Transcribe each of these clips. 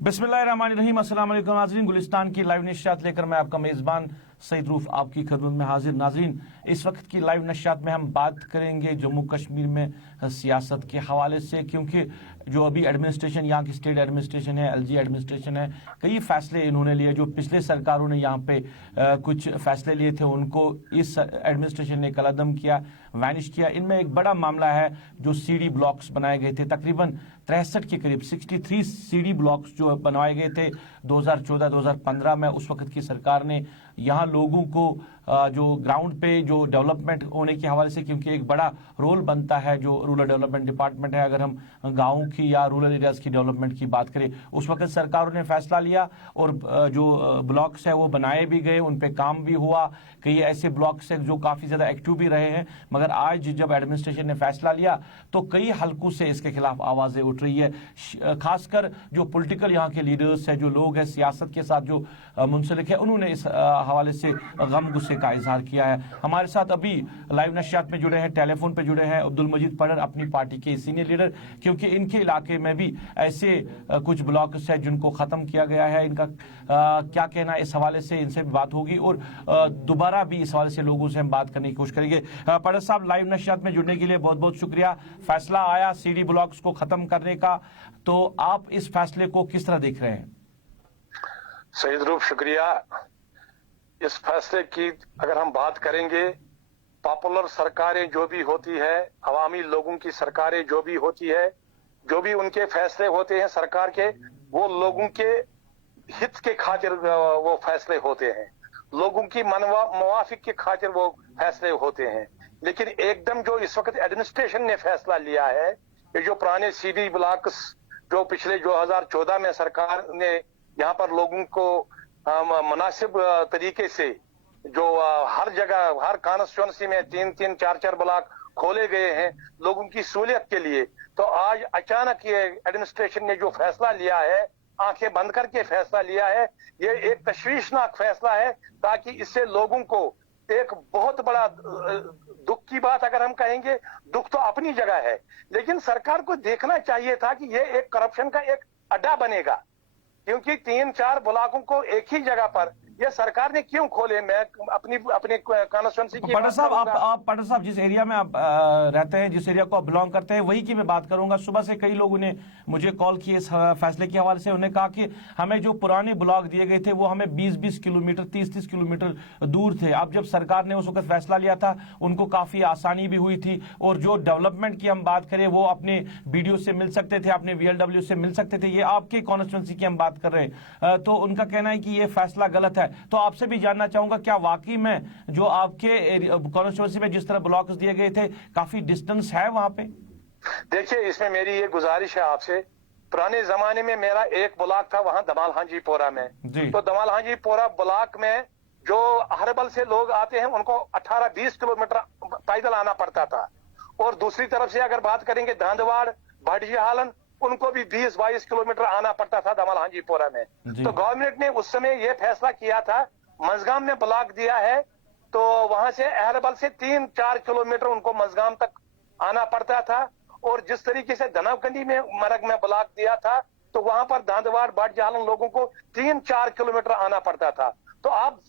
बिस्मिल्लाहिर्रहमानिर्रहीम। अस्सलाम वालेकुम नाज़रीन, गुलिस्तान की लाइव नशियात लेकर मैं आपका मेज़बान सईद रूफ आपकी खिदमत में हाजिर। नाज़रीन, इस वक्त की लाइव नशियात में हम बात करेंगे जम्मू कश्मीर में सियासत के हवाले से, क्योंकि जो अभी एडमिनिस्ट्रेशन यहाँ की स्टेट एडमिनिस्ट्रेशन है, एलजी एडमिनिस्ट्रेशन है, कई फैसले इन्होंने लिए जो पिछले सरकारों ने यहाँ पे कुछ फैसले लिए थे, उनको इस एडमिनिस्ट्रेशन ने कलअदम किया, वैनिश किया। इनमें एक बड़ा मामला है जो सीडी ब्लॉक्स बनाए गए थे, तकरीबन 63 के करीब 63 सीडी ब्लॉक्स जो बनवाए गए थे 2014-2015 में। उस वक्त की सरकार ने यहाँ लोगों को जो ग्राउंड पे जो डेवलपमेंट होने के हवाले से, क्योंकि एक बड़ा रोल बनता है जो रूरल डेवलपमेंट डिपार्टमेंट है, अगर हम गाँवों की या रूरल एरियाज की डेवलपमेंट की बात करें, उस वक्त सरकारों ने फैसला लिया और जो ब्लॉक्स है वो बनाए भी गए, उन पे काम भी हुआ। कई ऐसे ब्लॉक्स हैं जो काफ़ी ज़्यादा एक्टिव भी रहे हैं, मगर आज जब एडमिनिस्ट्रेशन ने फैसला लिया तो कई हलकों से इसके खिलाफ आवाज़ें उठ रही है। खासकर जो पॉलिटिकल यहाँ के लीडर्स हैं, जो लोग हैं सियासत के साथ जो मुंसलिक है, उन्होंने इस हवाले से गम गुस्से का इजहार किया है। हमारे साथ अभी लाइव नशियात में जुड़े हैं, टेलीफोन पे जुड़े हैं अब्दुल मजीद पढ़र, अपनी पार्टी के सीनियर लीडर, क्योंकि इनके इलाके में भी ऐसे कुछ ब्लॉक्स हैं जिनको ख़त्म किया गया है। इनका क्या कहना है इस हवाले से, इनसे भी बात होगी और दोबारा भी इस हवाले से लोगों से हम बात करने की कोशिश करेंगे। पढ़र साहब, लाइव नशियात में जुड़ने के लिए बहुत बहुत शुक्रिया। फैसला आया सीडी ब्लॉक्स को ख़त्म करने का, तो आप इस फैसले को किस तरह देख रहे हैं? सईद रूफ, शुक्रिया। इस फैसले की अगर हम बात करेंगे, पॉपुलर सरकारें जो भी होती है, अवामी लोगों की सरकारें जो भी होती है, जो भी उनके फैसले होते हैं सरकार के, वो लोगों के हित के खातिर वो फैसले होते हैं, लोगों की मुवाफिक के खातिर वो फैसले होते हैं। लेकिन एकदम जो इस वक्त एडमिनिस्ट्रेशन ने फैसला लिया है, ये जो पुराने सीडी ब्लॉक्स जो पिछले 2014 में सरकार ने यहाँ पर लोगों को मुनासिब तरीके से जो हर जगह हर कॉन्स्टिट्यूंसी में 3-3, 4-4 ब्लॉक खोले गए हैं लोगों की सहूलियत के लिए, तो आज अचानक ये एडमिनिस्ट्रेशन ने जो फैसला लिया है, आंखें बंद करके फैसला लिया है, ये एक तशवीशनाक फैसला है, ताकि इससे लोगों को एक बहुत बड़ा दुख की बात अगर हम कहेंगे, दुख तो अपनी जगह है, लेकिन सरकार को देखना चाहिए था कि ये एक करप्शन का एक अड्डा बनेगा, क्योंकि 3-4 ब्लॉकों को एक ही जगह पर ये सरकार ने क्यों खोले। मैं अपनी कॉन्स्टिट्यूंसी की पढ़र साहब, आप पढ़र साहब जिस एरिया में आप रहते हैं, जिस एरिया को आप बिलोंग करते हैं, वही की मैं बात करूंगा। सुबह से कई लोगों ने मुझे कॉल किए इस फैसले के हवाले से। उन्होंने कहा कि हमें जो पुराने ब्लॉक दिए गए थे वो हमें 20-20 किलोमीटर 30-30 किलोमीटर दूर थे। अब जब सरकार ने उस वक्त फैसला लिया था, उनको काफी आसानी भी हुई थी, और जो डेवलपमेंट की हम बात करें वो अपने बीडीओ से मिल सकते थे, अपने VLW से मिल सकते थे। ये आपकी कॉन्स्टिट्यूंसी की हम बात कर रहे हैं, तो उनका कहना है कि ये फैसला गलत है। तो आपसे भी जानना चाहूंगा, क्या वाकई में जो आपके कॉन्स्टिट्यूंसी में जिस तरह ब्लॉक्स दिए गए थे, काफी डिस्टेंस है वहां पे? देखिए, इसमें मेरी ये गुजारिश है आपसे, पुराने जमाने में मेरा एक ब्लॉक था वहां दमाल हांजीपोरा में, तो दमाल हांजीपोरा ब्लॉक में जो हरबल से लोग आते हैं उनको 18-20 किलोमीटर पैदल आना पड़ता था, और दूसरी तरफ से अगर बात करेंगे धांधवाड़ भटजीहालन, उनको भी 20-22 किलोमीटर आना पड़ता था दमाल हांजीपोरा में। तो गवर्नमेंट ने उस समय ये फैसला किया था, मजगाम में ब्लॉक दिया है, तो वहां से अहरबल से 3-4 किलोमीटर उनको मजगाम तक आना पड़ता था, और जिस तरीके से धनवकंडी में मरग में ब्लॉक दिया था, तो वहां पर धांधवाड़ भटजीहालन लोगों को 3-4 किलोमीटर आना पड़ता था। तो आप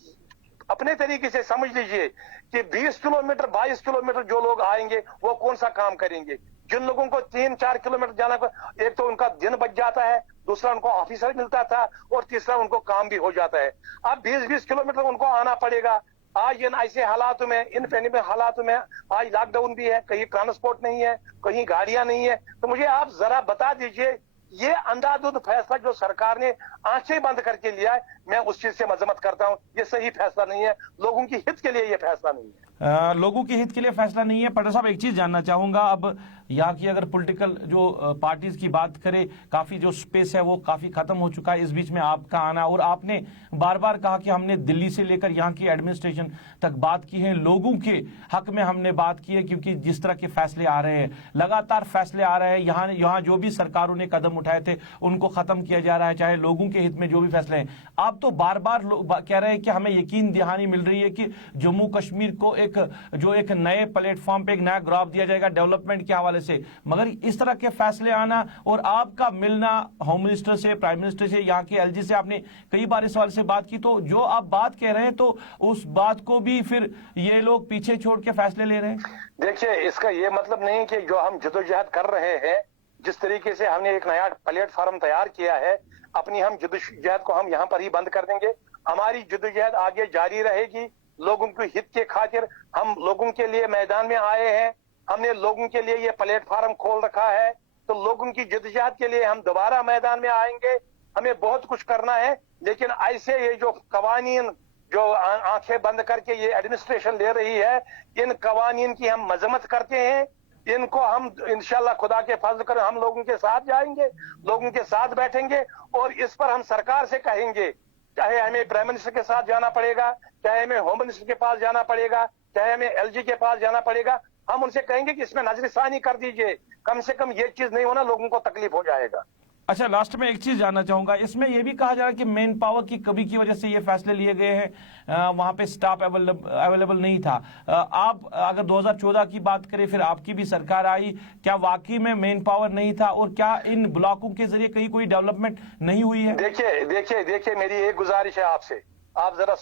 अपने तरीके से समझ लीजिए कि 20 किलोमीटर 22 किलोमीटर जो लोग आएंगे वो कौन सा काम करेंगे। जिन लोगों को 3-4 किलोमीटर जाना, एक तो उनका दिन बच जाता है, दूसरा उनको ऑफिसर मिलता था, और तीसरा उनको काम भी हो जाता है। अब 20-20 किलोमीटर उनको आना पड़ेगा। आज इन ऐसे हालातों में, इन पैंडेमिक हालातों में, आज लॉकडाउन भी है, कहीं ट्रांसपोर्ट नहीं है, कहीं गाड़ियां नहीं है, तो मुझे आप जरा बता दीजिए, ये अंधाधुंध फैसला जो सरकार ने आंखें बंद करके लिया है, मैं उस चीज से मजम्मत करता हूं। ये सही फैसला नहीं है, लोगों की हित के लिए ये फैसला नहीं है। लोगों के हित के लिए फैसला नहीं है। पढ़र साहब, एक चीज जानना चाहूंगा, अब यहाँ की अगर पॉलिटिकल जो पार्टीज की बात करें, काफी जो स्पेस है वो काफी खत्म हो चुका है। इस बीच में आपका आना, और आपने बार बार कहा कि हमने दिल्ली से लेकर यहाँ की एडमिनिस्ट्रेशन तक बात की है, लोगों के हक में हमने बात की है, क्योंकि जिस तरह के फैसले आ रहे हैं, लगातार फैसले आ रहे हैं, यहाँ जो भी सरकारों ने कदम उठाए थे उनको खत्म किया जा रहा है, चाहे लोगों के हित में जो भी फैसले हैं। आप तो बार बार कह रहे हैं कि हमें यकीन दहानी मिल रही है कि जम्मू कश्मीर को एक एक नए प्लेटफॉर्म पे एक नया ग्राफ दिया जाएगा डेवलपमेंट के हवाले से, मगर इस तरह के फैसले आना और आपका मिलना होम मिनिस्टर से, प्राइम मिनिस्टर से, यहाँ के एलजी से आपने कई बार इस सवाल से बात की, तो जो आप बात कह रहे हैं तो उस बात को भी फिर ये लोग पीछे छोड़ के फैसले ले रहे हैं? देखिए, इसका ये मतलब नहीं कि जो हम जदोजहद कर रहे हैं, जिस तरीके से हमने एक नया प्लेटफॉर्म तैयार किया है, अपनी हम जदोजहद को हम यहाँ पर ही बंद कर देंगे। हमारी जदोजहद आगे जारी रहेगी। लोगों के हित के खातिर हम लोगों के लिए मैदान में आए हैं। हमने लोगों के लिए ये प्लेटफॉर्म खोल रखा है, तो लोगों की जदोजहद के लिए हम दोबारा मैदान में आएंगे। हमें बहुत कुछ करना है, लेकिन ऐसे ये जो कवानीन जो आंखें बंद करके ये एडमिनिस्ट्रेशन ले रही है, इन कवानीन की हम मजम्मत करते हैं। इनको हम इंशाल्लाह खुदा के फजल कर हम लोगों के साथ जाएंगे, लोगों के साथ बैठेंगे और इस पर हम सरकार से कहेंगे, चाहे हमें प्राइम मिनिस्टर के साथ जाना पड़ेगा, चाहे हमें होम मिनिस्टर के पास जाना पड़ेगा, चाहे हमें एलजी के पास जाना पड़ेगा, हम उनसे कहेंगे कि इसमें नजरसानी कर दीजिए। कम से कम ये चीज नहीं होना, लोगों को तकलीफ हो जाएगा। अच्छा, लास्ट में एक चीज जानना चाहूंगा, इसमें यह भी कहा जा रहा है कि मैन पावर की कमी की वजह से ये फैसले लिए गए हैं, वहां पे स्टाफ अवेलेबल नहीं था। आप अगर 2014 की बात करें, फिर आपकी भी सरकार आई, क्या वाकई में मैन पावर नहीं था और क्या इन ब्लॉकों के जरिए कहीं कोई डेवलपमेंट नहीं हुई है? देखिए मेरी एक गुजारिश है आपसे, आप जरा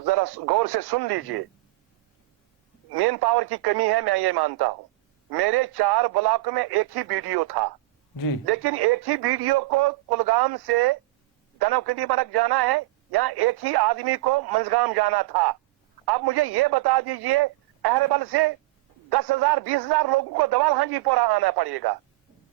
जरा गौर से सुन लीजिए। मैन पावर की कमी है, मैं ये मानता हूं। मेरे 4 ब्लॉक में एक ही बीडीओ था जी, लेकिन एक ही बीडीओ को कुलगाम से दनवकंडी मरक जाना है, या एक ही आदमी को मंजगाम जाना था। अब मुझे ये बता दीजिए, अहरबल से 10,000 20,000 लोगों को दवाल हांजीपोरा आना पड़ेगा।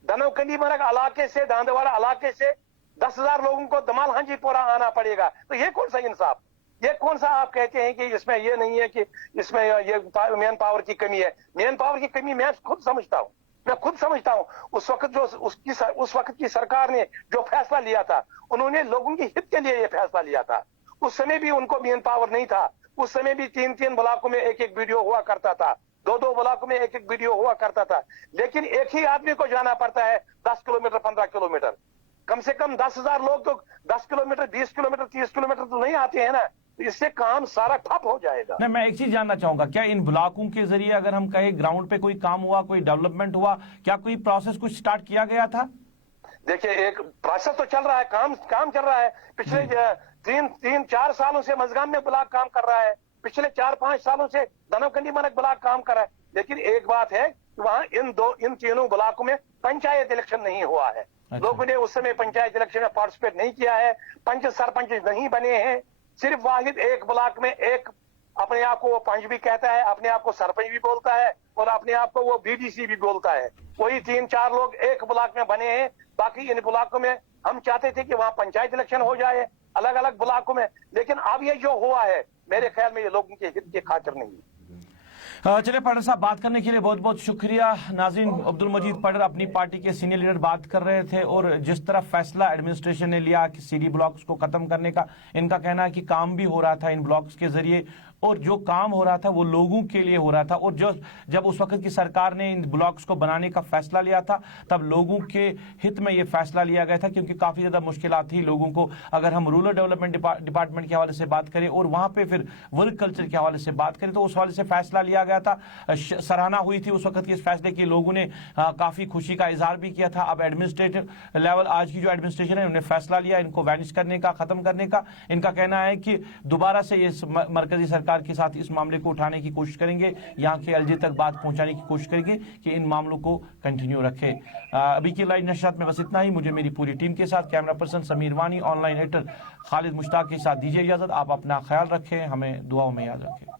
दनवकंडी मरक इलाके से, दांदवाड़ा इलाके से 10,000 लोगों को दमाल हांजीपोरा आना पड़ेगा। तो ये कौन सा इंसाफ? ये कौन सा आप कहते हैं कि इसमें ये नहीं है कि इसमें ये मैन पावर की कमी है? मैन पावर की कमी मैं खुद समझता हूं, उस वक्त की सरकार ने जो फैसला लिया था, उन्होंने लोगों के हित के लिए ये फैसला लिया था। उस समय भी उनको मैन पावर नहीं था। उस समय भी 3-3 ब्लॉकों में एक बीडीओ हुआ करता था, 2-2 ब्लॉकों में एक बीडीओ हुआ करता था। लेकिन एक ही आदमी को जाना पड़ता है 10 किलोमीटर 15 किलोमीटर। कम से कम 10,000 लोग तो 10 किलोमीटर 20 किलोमीटर 30 किलोमीटर तो नहीं आते हैं ना, इससे काम सारा ठप हो जाएगा। नहीं, मैं एक चीज जानना चाहूंगा, क्या इन ब्लॉकों के जरिए अगर हम कहें ग्राउंड पे कोई काम हुआ, कोई डेवलपमेंट हुआ, क्या कोई प्रोसेस कुछ स्टार्ट किया गया था? देखिए, एक प्रोसेस तो चल रहा है, काम चल रहा है। पिछले 3-4 सालों से मजगाम में ब्लॉक काम कर रहा है, पिछले 4-5 सालों से दनवकंडी मनक ब्लॉक काम कर रहा है। लेकिन एक बात है, वहां इन तीनों ब्लॉकों में पंचायत इलेक्शन नहीं हुआ है। लोगों ने उस समय पंचायत इलेक्शन में पार्टिसिपेट नहीं किया है, पंच सरपंच नहीं बने हैं। सिर्फ वाहिद एक ब्लॉक में एक अपने आप को वो पंच भी कहता है, अपने आप को सरपंच भी बोलता है और अपने आप को वो बीडीसी भी बोलता है। वही 3-4 लोग एक ब्लॉक में बने हैं। बाकी इन ब्लॉकों में हम चाहते थे कि वहां पंचायत इलेक्शन हो जाए अलग अलग ब्लॉकों में, लेकिन अब ये जो हुआ है, मेरे ख्याल में ये लोगों के हित के खातिर नहीं है। चलिए पढ़र साहब, बात करने के लिए बहुत बहुत शुक्रिया। नाज़रीन, अब्दुल मजीद पढ़र अपनी पार्टी के सीनियर लीडर बात कर रहे थे, और जिस तरह फैसला एडमिनिस्ट्रेशन ने लिया कि सीडी ब्लॉक्स को खत्म करने का, इनका कहना है कि काम भी हो रहा था इन ब्लॉक्स के जरिए, और जो काम हो रहा था वो लोगों के लिए हो रहा था। और जब उस वक्त की सरकार ने इन ब्लॉक्स को बनाने का फैसला लिया था, तब लोगों के हित में ये फैसला लिया गया था, क्योंकि काफ़ी ज़्यादा मुश्किलात थी लोगों को। अगर हम रूरल डेवलपमेंट डिपार्टमेंट के हवाले से बात करें और वहाँ पे फिर वर्क कल्चर के हवाले से बात करें, तो उस हवाले से फैसला लिया गया था। सराहना हुई थी उस वक्त के इस फैसले की, लोगों ने काफ़ी खुशी का इजहार भी किया था। अब एडमिनिस्ट्रेटिव लेवल, आज की जो एडमिनिस्ट्रेशन है, उन्होंने फैसला लिया इनको वैनिश करने का, ख़त्म करने का। इनका कहना है कि दोबारा से ये मरकजी सरकार के साथ इस मामले को उठाने की कोशिश करेंगे, यहाँ के एलजी तक बात पहुंचाने की कोशिश करेंगे कि इन मामलों को कंटिन्यू रखे। अभी की लाइव नशरियात में बस इतना ही। मुझे मेरी पूरी टीम के साथ, कैमरा पर्सन समीर वानी, ऑनलाइन एडिटर खालिद मुश्ताक के साथ दीजिए इजाजत। आप अपना ख्याल रखें, हमें दुआओं में याद रखें।